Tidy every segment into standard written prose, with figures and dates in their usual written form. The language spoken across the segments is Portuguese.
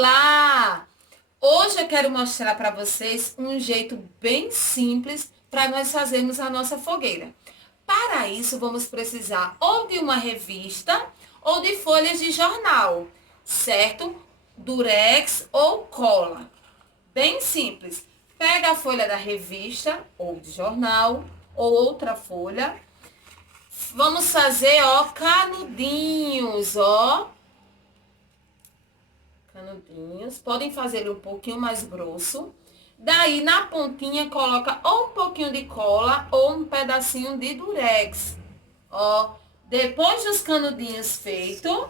Olá! Hoje eu quero mostrar para vocês um jeito bem simples para nós fazermos a nossa fogueira. Para isso, vamos precisar ou de uma revista ou de folhas de jornal, certo? Durex ou cola. Bem simples. Pega a folha da revista ou de jornal ou outra folha. Vamos fazer, ó, canudinhos, ó. Canudinhos. Podem fazer ele um pouquinho mais grosso. Daí, na pontinha, coloca ou um pouquinho de cola ou um pedacinho de durex. Ó, depois dos canudinhos feitos,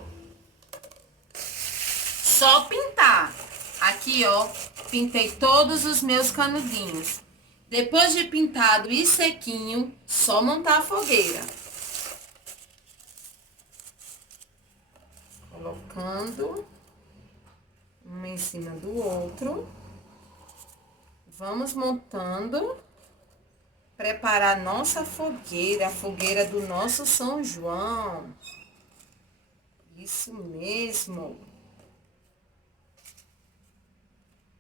só pintar. Aqui, ó, pintei todos os meus canudinhos. Depois de pintado e sequinho, só montar a fogueira. Colocando um em cima do outro. Vamos montando. Preparar nossa fogueira, a fogueira do nosso São João. Isso mesmo.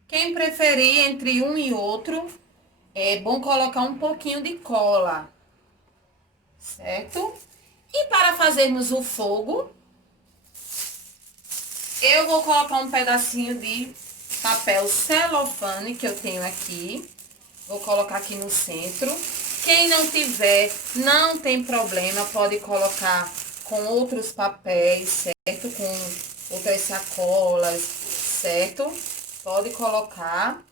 Quem preferir entre um e outro, é bom colocar um pouquinho de cola, certo? E para fazermos o fogo, eu vou colocar um pedacinho de papel celofane que eu tenho aqui. Vou colocar aqui no centro. Quem não tiver, não tem problema, pode colocar com outros papéis, certo? Com outras sacolas, certo? Pode colocar.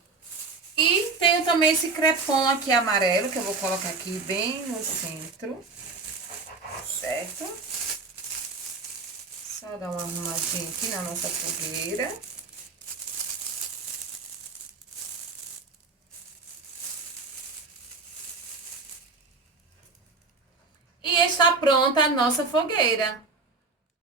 E tenho também esse crepom aqui amarelo, que eu vou colocar aqui bem no centro, certo? Só dar uma arrumadinha aqui na nossa fogueira. E está pronta a nossa fogueira.